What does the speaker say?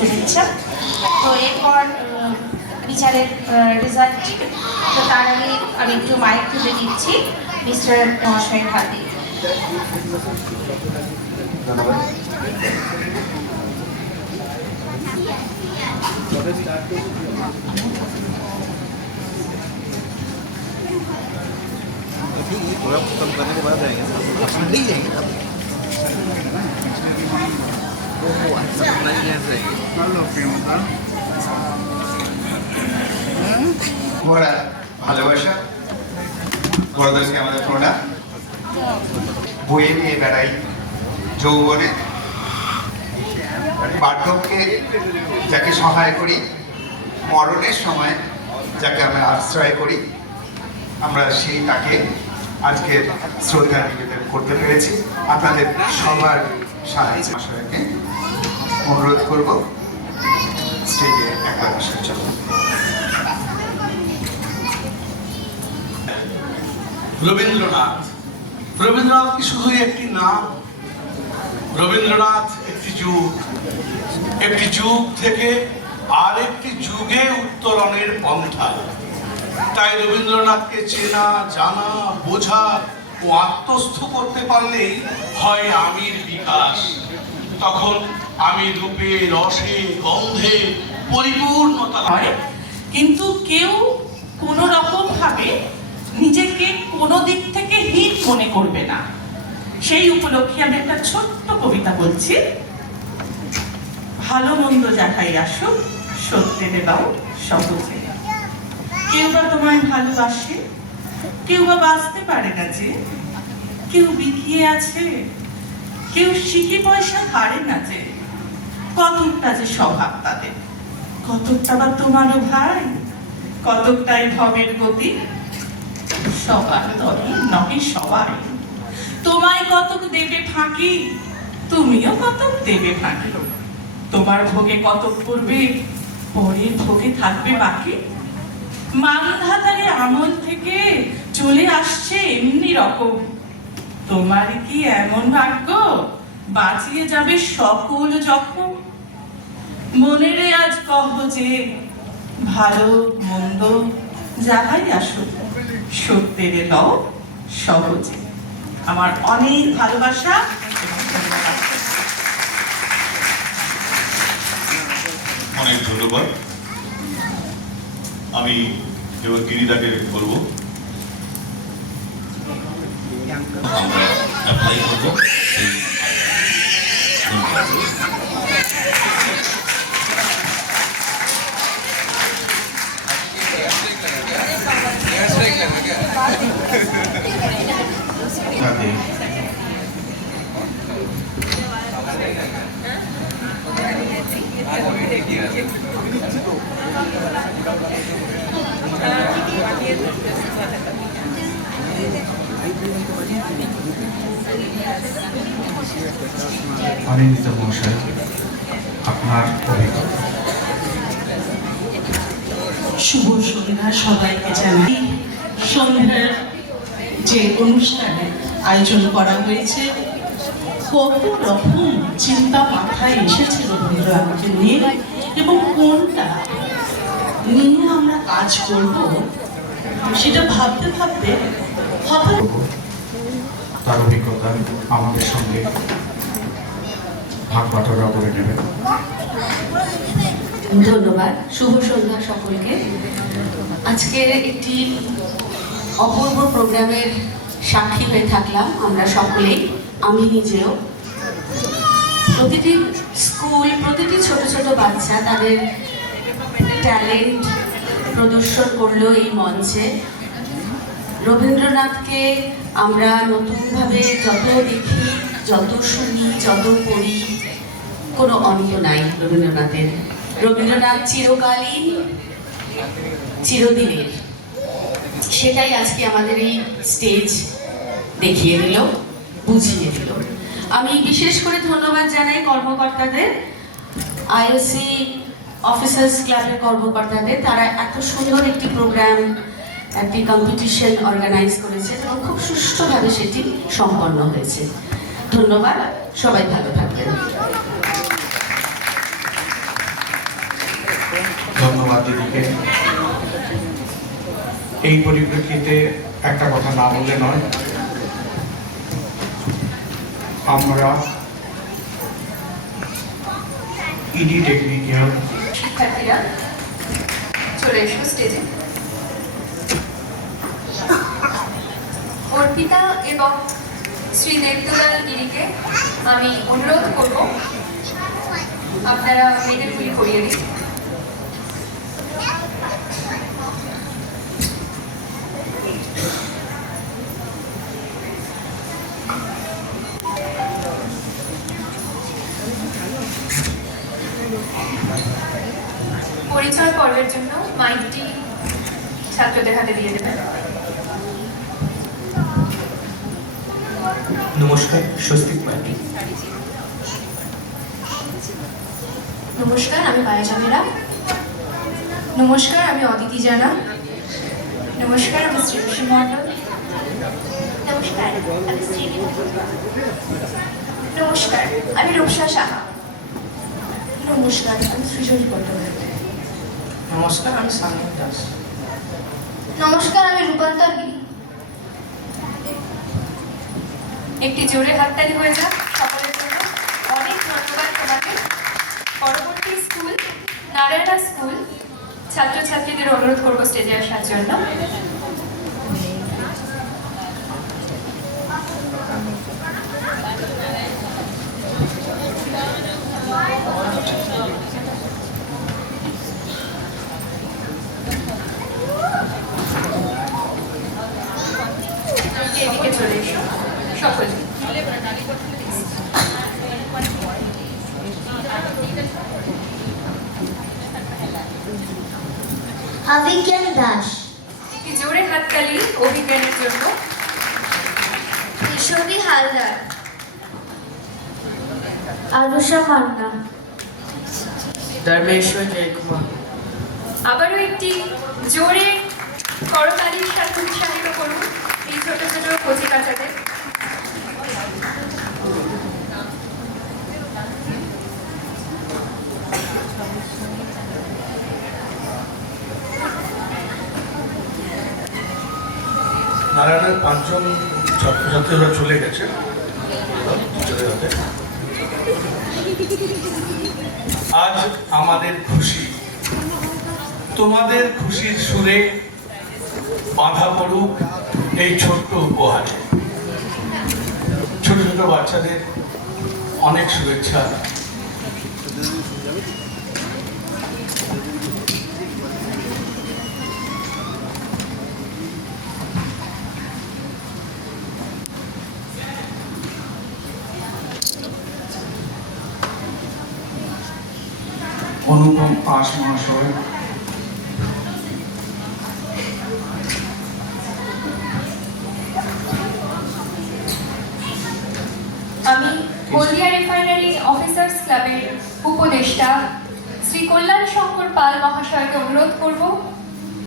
শুভেচ্ছা। তো এরপর বিচারের রেজাল্ট, তো তার আগে আমি একটু মাইক তুলে দিচ্ছি মিস্টার মহাশয়ের হাতে। पूरा खत्म करने के बाद जाएंगे नहीं जाएंगे तब বড়া ভালোবাসা বড়দেরকে আমাদের প্রণাম। বইয়ে নিয়ে বেড়াই যৌবনে, বার্ধক্যে যাকে সহায় করি, মরণের সময় যাকে আমরা আশ্রয় করি, আমরা সেই তাকে আজকে শ্রদ্ধা নিবেদন করতে পেরেছি। আপনাদের সবার সাহায্যে আশাকে অনুরোধ করব স্টেজে একবার আসার জন্য। রবীন্দ্রনাথ, রবীন্দ্রনাথ কি শুধু একটি নাম? রবীন্দ্রনাথ একটি যুগ থেকে আর একটি যুগে উত্তরণের পন্থা। তাই রবীন্দ্রনাথকে চেনা, জানা, বোঝা ও আত্মস্থ করতে পারলেই হয় আমির বিকাশ। তখন আমি রূপে, রসে, গন্ধে পরিপূর্ণতা হয়, কিন্তু কেউ কোনো রকম ভাবে নিজেকে কোনো দিক থেকে হীন মনে করবে না। সেই উপলক্ষে আমি একটা ছোট্ট কবিতা বলছি। ভালো মন্দ যাহাই আসুক সত্যের দাও সহজে। কেউ বা তোমায় ভালোবাসে, কেউ বা বাঁচতে পারে না যে, কেউ বিকিয়ে আছে, কেউ শিখি পয়সা হারে না যে। কতকটা যে স্বভাব তাদের, কতকটা বা তোমারও ভাই, কতকটাই ভবের গতি। সবার দলে নহে সবাই, তোমায় কতক দেবে ফাঁকি, তুমিও কতক দেবে ফাঁকি। তোমার ভোগে কতক পড়বে, পরের ভোগে থাকবে বাকি। মানধাতারে আমল থেকে চলে আসছে এমনি রকম। তোমার কি এমন ভাগ্য বাঁচিয়ে যাবে সকল জখম? মনেরে আজ কহ যে ভালো মন্দ যাহাই আসুক সত্যের লও সহজে। আমার অনেক ভালোবাসা। অনেক ধন্যবাদ। আমি এবার গিরিদাকে বলবো আমরা অ্যাপ্লাই করবো সেই অনিন্দিত মহাশয়, আপনার অভিজ্ঞতা। শুভ সন্ধ্যা সবাইকে জানাই। সন্ধ্যার যে অনুষ্ঠানে আয়োজন করা হয়েছে, কত রকম চিন্তা মাথায় এসেছে রবীন্দ্রনাথকে নিয়ে, এবং কোনটা নিয়ে আমরা কাজ করব সেটা ভাবতে ভাবতে হঠাৎ তার অভিজ্ঞতা আমাদের সঙ্গে ভাগ বাটোয়ারা করে নেবেন। ধন্যবাদ। শুভ সন্ধ্যা সকলকে। আজকের একটি অপূর্ব প্রোগ্রামের সাক্ষী হয়ে থাকলাম আমরা সকলেই, আমি নিজেও। প্রতিটি স্কুল, প্রতিটি ছোট ছোট বাচ্চা তাদের ট্যালেন্ট প্রদর্শন করলো এই মঞ্চে। রবীন্দ্রনাথকে আমরা নতুনভাবে যত দেখি, যত শুনি, যত পড়ি, কোনো অন্ত নাই রবীন্দ্রনাথের। রবীন্দ্রনাথ চিরকালীন, চিরদিনের, সেটাই আজকে আমাদের এই স্টেজ দেখিয়ে দিল, বুঝিয়ে দিল। আমি বিশেষ করে ধন্যবাদ জানাই কর্মকর্তাদের, আইওসি অফিসার্স ক্লাবের কর্মকর্তাদের। তারা এত সুন্দর একটি প্রোগ্রাম, একটি কম্পিটিশন অর্গানাইজ করেছে এবং খুব সুষ্ঠুভাবে সেটি সম্পন্ন হয়েছে। ধন্যবাদ, সবাই ভালো থাকবেন। ধন্যবাদ দিদিকে। এই পরিপ্রেক্ষিতে একটা কথা না বললে নয়, আমরা ইডি টেকনিক্যাল শিক্ষার্থীরা চলে এসো স্টেজে। অর্পিতা এবং শ্রী দেবদুলাল গিরিকে আমি অনুরোধ করব আপনারা মেয়েদের ফুলি করিয়ে দিন। পরিচয় পর্বের জন্য মাইকটি ছাত্রদের হাতে দিয়ে দেবেন। নমস্কার, স্বস্তিক পার্টি। নমস্কার, আমি পায়েজা মেরা। নমস্কার, আমি অদিতি জানা। নমস্কার, আমি শ্রীকৃষ্ণ মণ্ডল। নমস্কার, আমি শ্রীনিধি। নমস্কার, আমি রূপসা সাহা। নমস্কার, আমি সৃজনী বন্দ্যোপাধ্যায়। নমস্কার, আমি সামিন দাস। নমস্কার, আমি রূপান্তর গিরি। একটি জোরে হাততালি হয়ে যাক সকলের জন্য। অনেক ধন্যবাদ তোমাকে। পরবর্তী স্কুল নারায়ণা স্কুল ছাত্রছাত্রীদের অনুরোধ করবো স্টেজে আসার জন্য। এদিকে চলে এসো সকলে। অভিজ্ঞান দাস, একটি জোরে হাততালি অভিজ্ঞানের জন্য। ঈশ্বরী হালদার, আরুষা মান্না, ধর্মেশ্বর জয়কুমার। আবারও একটি জোরে করতালির সাথে উৎসাহিত করুন এই ছোট ছোট কচি কাচাদের। নারায়ণের 5 জন ছাত্রছাত্রীরা চলে গেছে টিচারের হাতে। আজ আমাদের খুশি, তোমাদের খুশির সুরে বাঁধা পড়ুক এই ছোট্ট উপহারে। ছোট ছোট বাচ্চাদের অনেক শুভেচ্ছা। অনুপম পাস মহাশয়, আমি হলদিয়া রিফাইনারি অফিসার্স ক্লাবের উপদেষ্টা শ্রী কল্যাণ শঙ্কর পাল মহাশয়কে অনুরোধ করব